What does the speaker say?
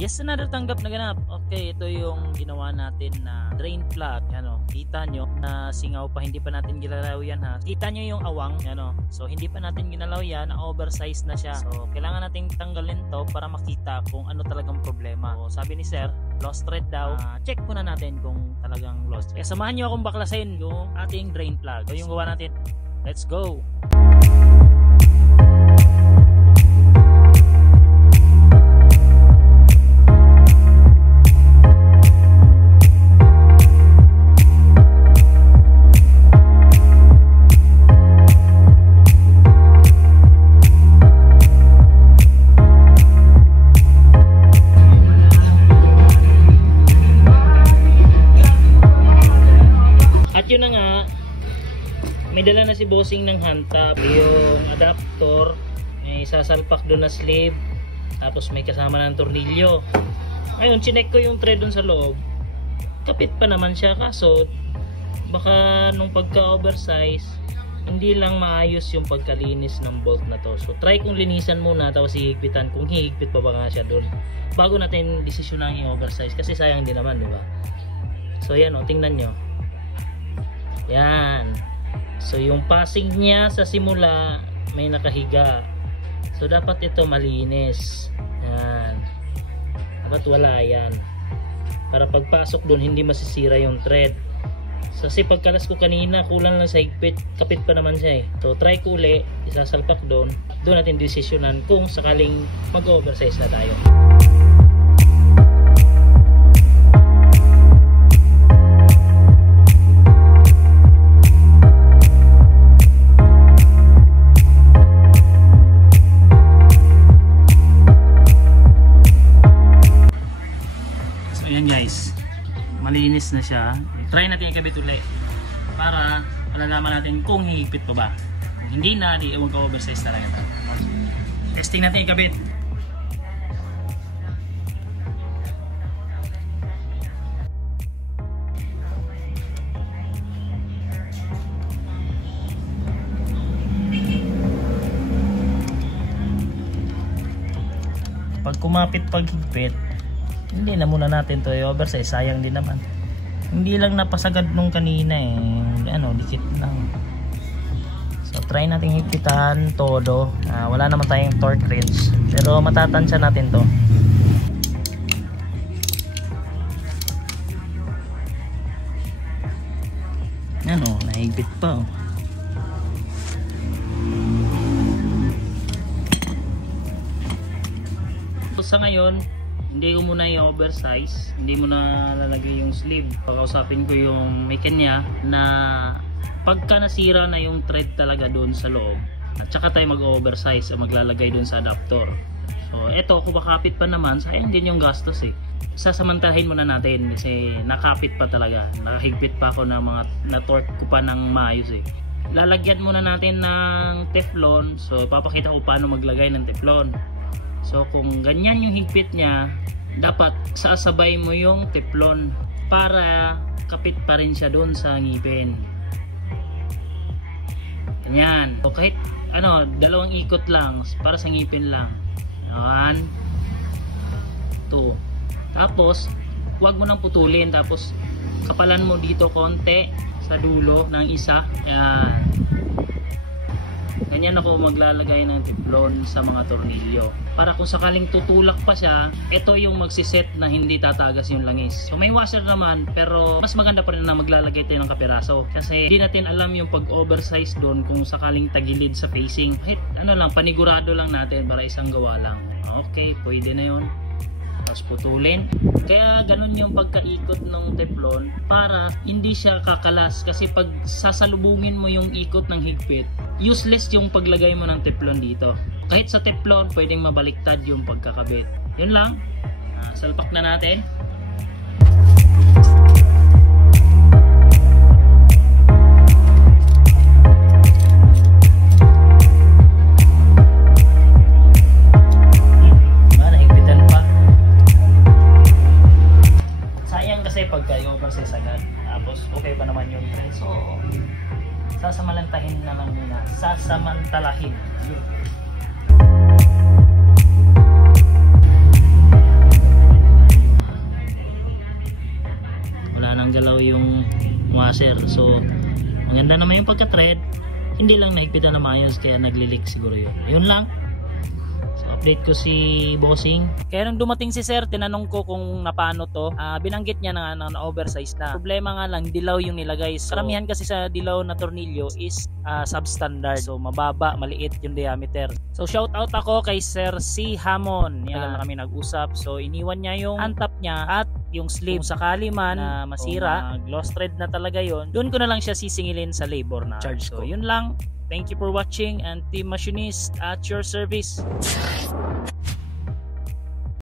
Yes, another tanggap na ganap. Okay, ito yung ginawa natin na drain plug. Ano, kita nyo na singaw pa, hindi pa natin ginalaw yan ha. Kita nyo yung awang, ano. So hindi pa natin ginalaw yan, na oversize na siya. So kailangan natin tanggalin to para makita kung ano talagang problema. So sabi ni sir, lost thread daw. Check muna natin kung talagang lost thread. Kaya samahan nyo akong baklasin yung ating drain plug. So yung gawa natin. Let's go! Yun na nga, may dala na si bossing ng hand tap, yung adapter, may sasalpak doon na sleeve, tapos may kasama ng tornilyo. Ngayon, chinek ko yung thread doon sa loob, kapit pa naman siya, kaso baka nung pagka-oversize, hindi lang maayos yung pagkalinis ng bolt na to. So try kong linisan muna, tapos hihigpitan kung hihigpit pa ba nga siya doon, bago natin desisyonan yung oversize, kasi sayang din naman, di ba? So yan o, tingnan nyo. Yan. So yung passing niya sa simula may nakahiga. So dapat ito malinis. Yan. Dapat wala yan. Para pagpasok doon hindi masisira yung thread. So, kasi pagkalas ko kanina kulang lang sa higpit. Kapit pa naman siya eh. So try ko uli. Isasalpak doon. Doon natin desisyonan kung sakaling mag-oversize na tayo. Ayan guys, malinis na siya. Try natin ikabit ulit para malalaman natin kung hihigpit pa ba. Kung hindi na, di mag-oversize talaga ito. Testing natin ikabit. Pag kumapit paghigpit, hindi na muna natin to i-oversize, sayang din naman. Hindi lang napasagad nung kanina eh, ano, dikit lang. So try natin higpitan todo. Wala naman tayong torque wrench, pero matatansya natin to. Ano, nahigpit pa oh. So, sa ngayon hindi ko muna i-oversize, hindi mo na lalagay yung sleeve. Pakausapin ko yung mekanya na pagka nasira na yung thread talaga doon sa loob, at saka tayo mag-oversize o maglalagay doon sa adapter. So eto, kung makapit pa naman, sayang din yung gastos eh. Sasamantahin muna natin kasi nakapit pa talaga, nakahigpit pa ako ng mga na-torque ko pa ng maayos eh. Lalagyan muna natin ng teflon. So ipapakita ko paano maglagay ng teflon. So kung ganyan yung higpit niya, dapat sasabay mo yung teflon para kapit pa rin siya doon sa ngipin. Ganyan. O kahit ano, dalawang ikot lang para sa ngipin lang. 1, 2. Tapos huwag mo nang putulin, tapos kapalan mo dito konti sa dulo ng isa. Yan. Ganyan ako maglalagay ng teflon sa mga tornilyo. Para kung sakaling tutulak pa siya, ito yung magsiset na hindi tatagas yung langis. So may washer naman, pero mas maganda pa rin na maglalagay tayo ng kapiraso. Kasi hindi natin alam yung pag-oversize doon kung sakaling tagilid sa facing. Kahit ano lang, panigurado lang natin para isang gawa lang. Okay, pwede na yun. Tapos putulin. Kaya ganun yung pagkaikot ng teflon para hindi siya kakalas. Kasi pag sasalubungin mo yung ikot ng higpit, useless yung paglagay mo ng teflon dito. Kahit sa teflon, pwedeng mabaliktad yung pagkakabit. Yun lang. Salpak na natin. Pagka i-oversize agad, tapos okay pa naman yung thread, so sasamantahin na lang muna, sasamantalahin yun. So maganda naman yung pagka-thread, hindi lang nahigpitan na maayos kaya nagli-leak siguro yun. Ayun lang. So update ko si Bossing. Kaya nung dumating si Sir, tinanong ko kung napano to. Binanggit niya na oversize na. Problema nga lang, dilaw yung nilagay. So, karamihan kasi sa dilaw na tornilyo is substandard. So mababa, maliit yung diameter. So shout out ako kay Sir C. Hamon. Yan na kami nag-usap. So iniwan niya yung antap niya at yung sleeve. Kung sakali man na masira, gloss thread na talaga yon, doon ko na lang siya sisingilin sa labor na charge ko. Yun lang. Thank you for watching, and Team Machinist at your service.